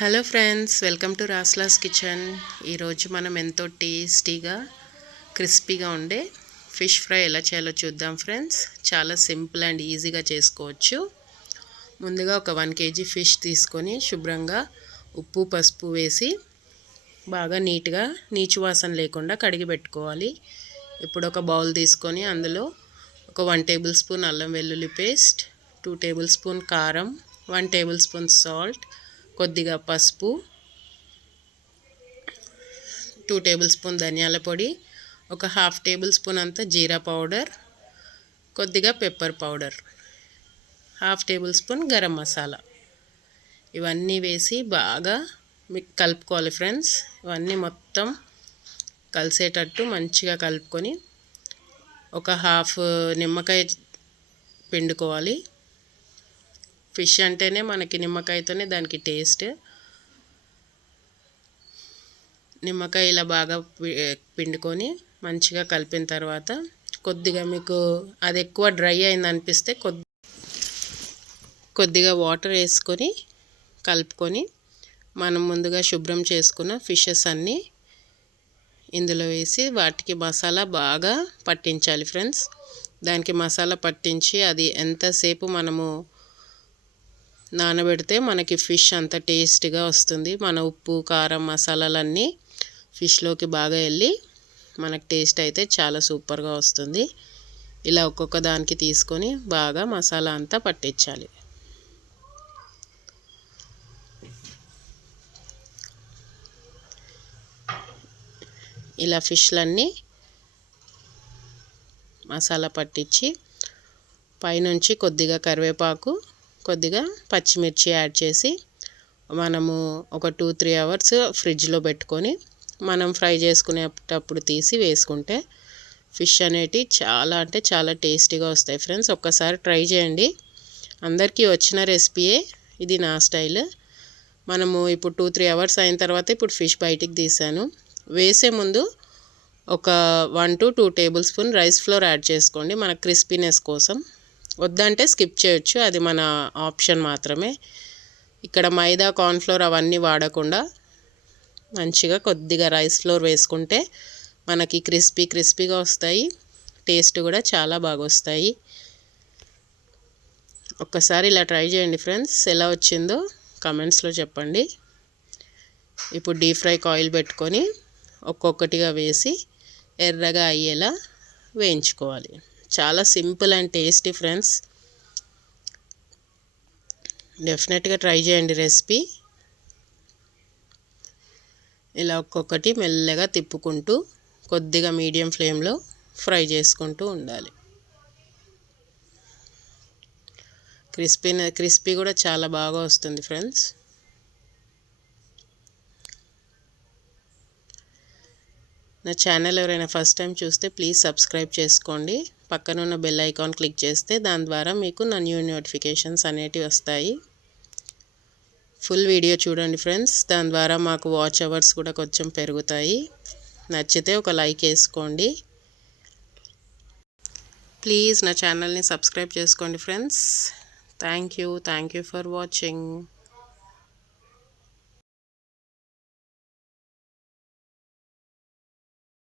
Hello friends welcome to Raslas kitchen ఈరోజు మనం ఎంతో టేస్టీగా క్రిస్పీగా ఉండే ఫిష్ ఫ్రై ఎలా చేయాలో చూద్దాం ఫ్రెండ్స్ చాలా సింపుల్ అండ్ ఈజీగా చేసుకోవచ్చు. ముందుగా ఒక వన్ కేజీ ఫిష్ తీసుకొని శుభ్రంగా ఉప్పు పసుపు వేసి బాగా నీట్గా నీచు వాసన లేకుండా కడిగి పెట్టుకోవాలి. ఇప్పుడు ఒక బౌల్ తీసుకొని అందులో ఒక వన్ టేబుల్ స్పూన్ అల్లం వెల్లుల్లి పేస్ట్ టూ టేబుల్ స్పూన్ కారం వన్ టేబుల్ స్పూన్ సాల్ట్ కొద్దిగా పసుపు టూ టేబుల్ స్పూన్ ధనియాల పొడి ఒక హాఫ్ టేబుల్ స్పూన్ అంతా జీరా పౌడర్ కొద్దిగా pepper powder half tablespoon garam masala. ఇవన్నీ వేసి బాగా మీకు కలుపుకోవాలి ఫ్రెండ్స్ ఇవన్నీ మొత్తం కలిసేటట్టు మంచిగా కలుపుకొని ఒక హాఫ్ నిమ్మకాయ పిండుకోవాలి. ఫిష్ అంటేనే మనకి నిమ్మకాయతోనే దానికి టేస్ట్. నిమ్మకాయ ఇలా బాగా పిండుకొని మంచిగా కలిపిన తర్వాత కొద్దిగా మీకు అది ఎక్కువ డ్రై అయింది అనిపిస్తే కొద్ది కొద్దిగా వాటర్ వేసుకొని కలుపుకొని మనం ముందుగా శుభ్రం చేసుకున్న ఫిషెస్ అన్నీ ఇందులో వేసి వాటికి మసాలా బాగా పట్టించాలి ఫ్రెండ్స్. దానికి మసాలా పట్టించి అది ఎంతసేపు మనము నానబెడితే మనకి ఫిష్ అంత టేస్ట్గా వస్తుంది. మన ఉప్పు కారం మసాలాలన్నీ ఫిష్లోకి బాగా వెళ్ళి మనకు టేస్ట్ అయితే చాలా సూపర్గా వస్తుంది. ఇలా ఒక్కొక్క దానికి తీసుకొని బాగా మసాలా అంతా పట్టించాలి. ఇలా ఫిష్లన్నీ మసాలా పట్టించి పైనుంచి కొద్దిగా కరివేపాకు కొద్దిగా పచ్చిమిర్చి యాడ్ చేసి మనము ఒక టూ త్రీ అవర్స్ ఫ్రిడ్జ్లో పెట్టుకొని మనం ఫ్రై చేసుకునేటప్పుడు తీసి వేసుకుంటే ఫిష్ అనేటివి చాలా అంటే చాలా టేస్టీగా వస్తాయి ఫ్రెండ్స్. ఒక్కసారి ట్రై చేయండి. అందరికీ వచ్చిన రెసిపీయే ఇది నా స్టైల్. మనము ఇప్పుడు టూ త్రీ అవర్స్ అయిన తర్వాత ఇప్పుడు ఫిష్ బయటికి తీసాను. వేసే ముందు ఒక one to two tablespoon rice flour add చేసుకోండి మన క్రిస్పీనెస్ కోసం. వద్దంటే స్కిప్ చేయొచ్చు. అది మన ఆప్షన్ మాత్రమే. ఇక్కడ మైదా కార్న్ఫ్లోర్ అవన్నీ వాడకుండా మంచిగా కొద్దిగా రైస్ ఫ్లోర్ వేసుకుంటే మనకి క్రిస్పీ క్రిస్పీగా వస్తాయి. టేస్ట్ కూడా చాలా బాగా వస్తాయి. ఒక్కసారి ఇలా ట్రై చేయండి ఫ్రెండ్స్. ఎలా వచ్చిందో కమెంట్స్లో చెప్పండి. ఇప్పుడు డీప్ ఫ్రైకి ఆయిల్ పెట్టుకొని ఒక్కొక్కటిగా వేసి ఎర్రగా అయ్యేలా వేయించుకోవాలి. చాలా సింపుల్ అండ్ టేస్టీ ఫ్రెండ్స్. డెఫినెట్గా ట్రై చేయండి రెసిపీ. ఇలా ఒక్కొక్కటి మెల్లగా తిప్పుకుంటూ కొద్దిగా మీడియం ఫ్లేమ్లో ఫ్రై చేసుకుంటూ ఉండాలి. క్రిస్పీ క్రిస్పీ కూడా చాలా బాగా వస్తుంది ఫ్రెండ్స్. నా ఛానల్ ఎవరైనా ఫస్ట్ టైం చూస్తే ప్లీజ్ సబ్స్క్రైబ్ చేసుకోండి. పక్కనున్న బెల్ ఐకాన్ క్లిక్ చేస్తే దాని ద్వారా మీకు నా న్యూ నోటిఫికేషన్స్ అనేటివి వస్తాయి. ఫుల్ వీడియో చూడండి ఫ్రెండ్స్. దాని ద్వారా మాకు వాచ్ అవర్స్ కూడా కొంచెం పెరుగుతాయి. నచ్చితే ఒక లైక్ వేసుకోండి. ప్లీజ్ నా ఛానల్ని సబ్స్క్రైబ్ చేసుకోండి friends. Thank you. Thank you for watching.